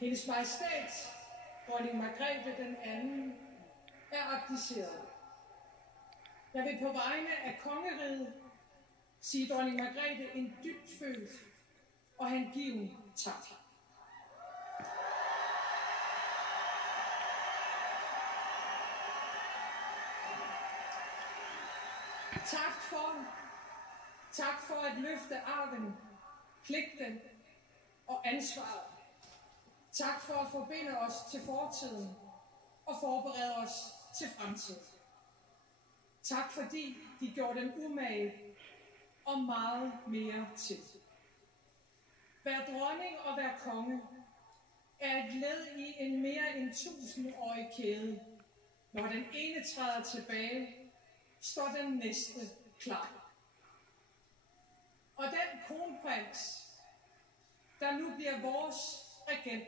Hendes Majestæt, dronning Margrethe den anden, er abdiceret. Jeg vil på vegne af kongeriget sige dronning Margrethe en dybtfølt og hengiven tak. Tak for at løfte arven, pligten og ansvaret. Tak for at forbinde os til fortiden og forberede os til fremtiden. Tak fordi de gjorde den umage og meget mere til. Hver dronning og hver konge er et led i en mere end 1000-årig kæde. Når den ene træder tilbage, står den næste klar. Og den kronprins, der nu bliver vores regent,